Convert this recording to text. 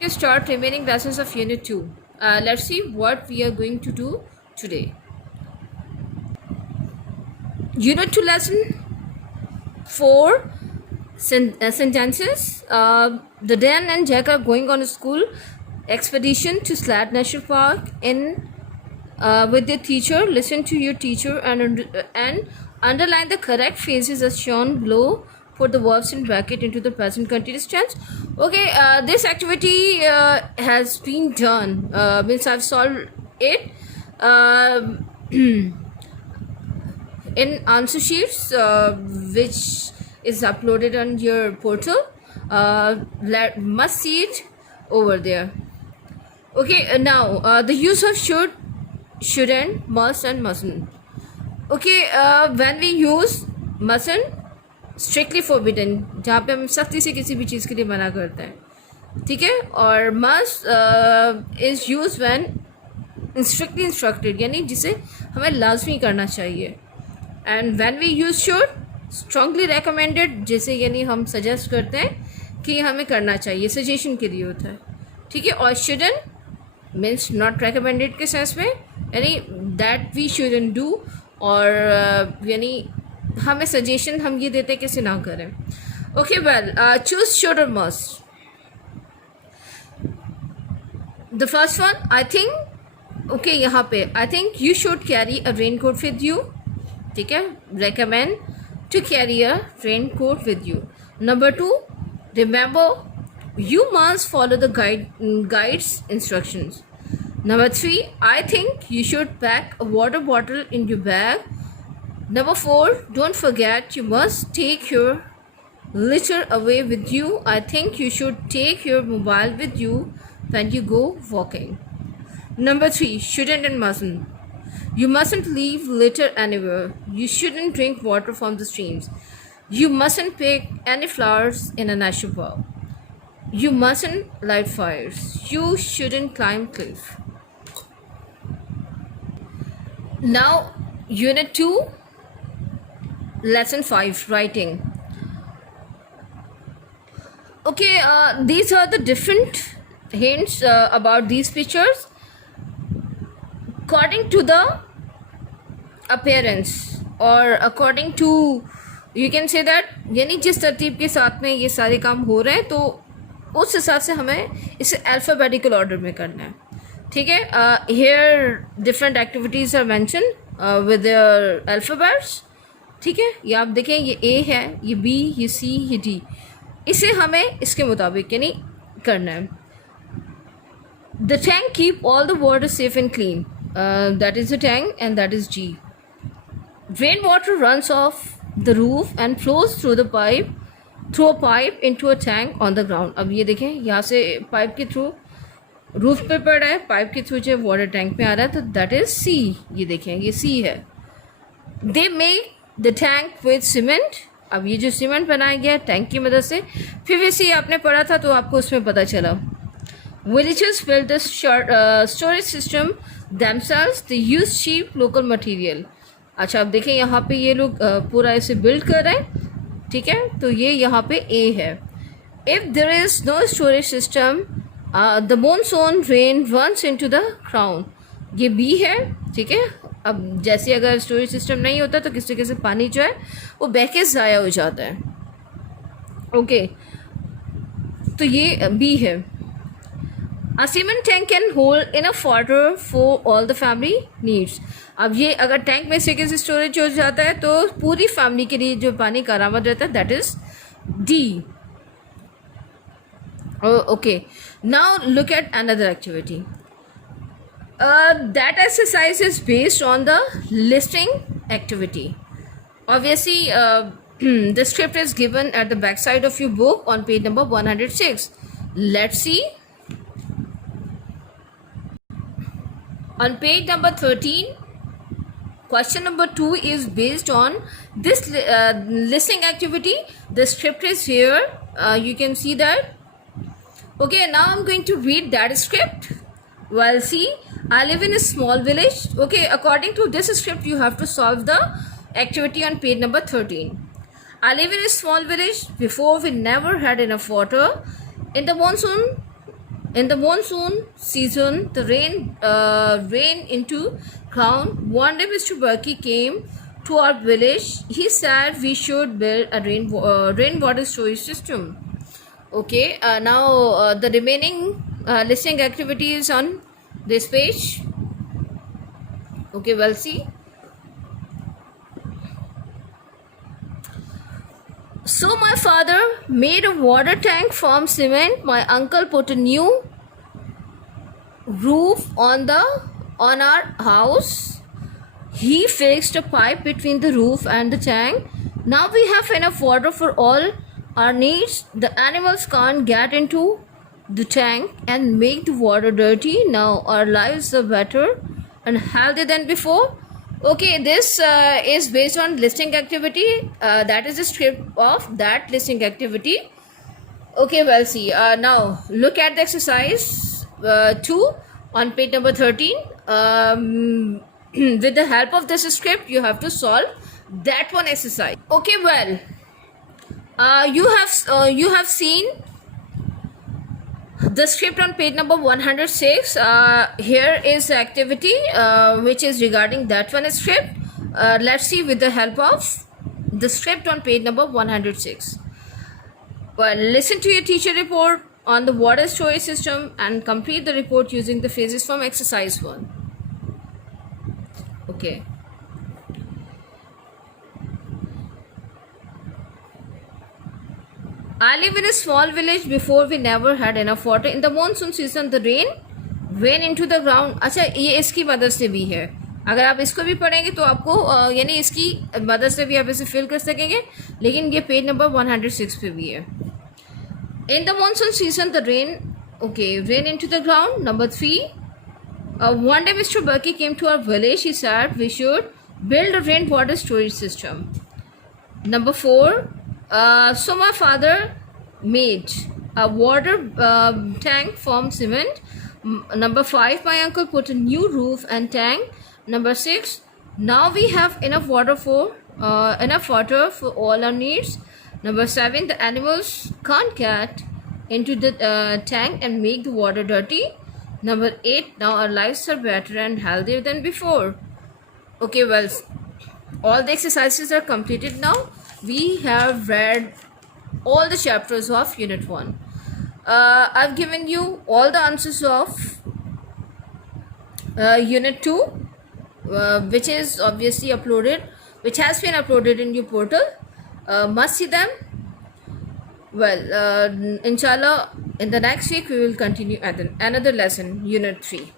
To start remaining lessons of Unit 2. Let's see what we are going to do today. Unit 2 lesson 4 sentences. The Dan and Jack are going on a school expedition to Slad National Park with their teacher. Listen to your teacher and underline the correct phrases as shown below. Put the verbs in bracket into the present continuous tense. Okay, this activity has been done. Means I've solved it in answer sheets, which is uploaded on your portal. Must see it over there. Okay, now the use of should, shouldn't, must, and mustn't. Okay, when we use mustn't, strictly forbidden, जहाँ पे हम सख्ती से किसी भी चीज़ के लिए मना करते हैं, ठीक है. और must is use when strictly instructed, यानी जिसे हमें लाजमी करना चाहिए. And when we use should, strongly recommended, जैसे यानी हम सजेस्ट करते हैं कि हमें करना चाहिए, सजेशन के लिए होता है, ठीक है. और शुडन मीन्स नॉट रेकमेंडेड के सेंस में, यानी दैट वी शुडन डू, और यानी हमें सजेशन हम ये देते हैं कैसे ना करें. ओके, वेल, चूज शुड और must. The first one, I think, okay, यहाँ पे I think you should carry a rain coat with you, ठीक है. Recommend to carry a rain coat with you. Number 2, remember you must follow the guides instructions. Number 3, I think you should pack a water bottle in your bag. Number 4, don't forget you must take your litter away with you. I think you should take your mobile with you when you go walking. Number 3, shouldn't and mustn't. You mustn't leave litter anywhere. You shouldn't drink water from the streams. You mustn't pick any flowers in a national park. You mustn't light fires. You shouldn't climb cliff. Now, Unit 2, Lesson 5, Writing. Okay, these are the different hints about these pictures according to the appearance, or according to, you can say that, यानी जिस तरतीब के साथ में ये सारे काम हो रहे हैं, तो उस हिसाब से हमें इसे अल्फ़ाबेटिकल ऑर्डर में करना है, ठीक है. Here different activities are mention with their alphabets, ठीक है. ये आप देखें, ये ए है, ये बी, ये सी, ये डी. इसे हमें इसके मुताबिक यानी करना है. The tank keep all the water safe and clean, that is the tank and that is G. Rain water runs off the roof and flows through a pipe into a tank on the ground. अब ये देखें, यहाँ से pipe के through roof पे पड़ रहा है, पाइप के थ्रू जो वाटर टैंक पे आ रहा है, तो दैट इज़ सी. ये देखें, ये सी है. They make the tank with cement. अब ये जो सीमेंट बनाया गया टैंक की मदद से, पीवीसी आपने पढ़ा था तो आपको उसमें पता चला. Villagers build the storage system themselves, they use cheap local material. अच्छा, अब देखें यहाँ पे ये लोग पूरा इसे बिल्ड कर रहे हैं, ठीक है. तो ये यहाँ पे ए है. If there is no storage system, the monsoon rain runs into the ground. ये बी है, ठीक है. अब जैसे अगर स्टोरेज सिस्टम नहीं होता तो किस तरीके से पानी जो है वो बह के ज़ाया हो जाता है. ओके, तो ये बी है. A cement tank can hold enough water for all the family needs. अब ये अगर टैंक में से स्टोरेज हो जाता है तो पूरी फैमिली के लिए जो पानी का बरामद रहता है, that is D. Okay, now look at another activity. That exercise is based on the listing activity. Obviously, the script is given at the back side of your book on page number 106. Let's see. On page number 13, question number 2 is based on this listening activity. The script is here. You can see that. Okay, now I'm going to read that script. Well, see, I live in a small village. Okay, according to this script, you have to solve the activity on page number 13. I live in a small village. Before, we never had enough water. In the monsoon, In the monsoon season, the rain into ground. One day, Mr. Burkey came to our village. He said we should build a rainwater storage system. Okay, now the remaining listening activities on this page. Okay, well, see. So my father made a water tank from cement. My uncle put a new roof on our house. He fixed a pipe between the roof and the tank. Now we have enough water for all our needs. The animals can't get into the tank and make the water dirty. Now our lives are better and healthier than before. Okay, this is based on listening activity. That is the script of that listening activity. Okay, well, see, now look at the exercise 2 on page number 13. With the help of this script, you have to solve that one exercise. Okay, well, you have seen the script on page number 106. Here is the activity which is regarding that one script. Let's see with the help of the script on page number 106. Well, listen to your teacher report on the water storage system and complete the report using the phases from exercise 1. Okay. I live in a small village. Before we never had enough water. In the monsoon season, the rain into the ground. अच्छा, ये इसकी मदद से भी है. अगर आप इसको भी पढ़ेंगे तो आपको यानी इसकी मदद से भी आप इसे फिल कर सकेंगे. लेकिन ये पेज नंबर 106 पे भी है. In the monsoon season, the rain into the ground. Number 3. One day, Mr. Burkey came to our village. He said we should build a rainwater storage system. Number 4. So my father made a water tank from cement. Number 5. My uncle put a new roof and tank. Number 6. Now we have enough water for all our needs. Number 7. The animals can't get into the tank and make the water dirty. Number 8. Now our lives are better and healthier than before. Okay, well, all the exercises are completed now. We have read all the chapters of Unit 1. I've given you all the answers of Unit 2, which is obviously which has been uploaded in your portal. Must see them. Well, inshallah, in the next week we will continue another lesson, Unit 3.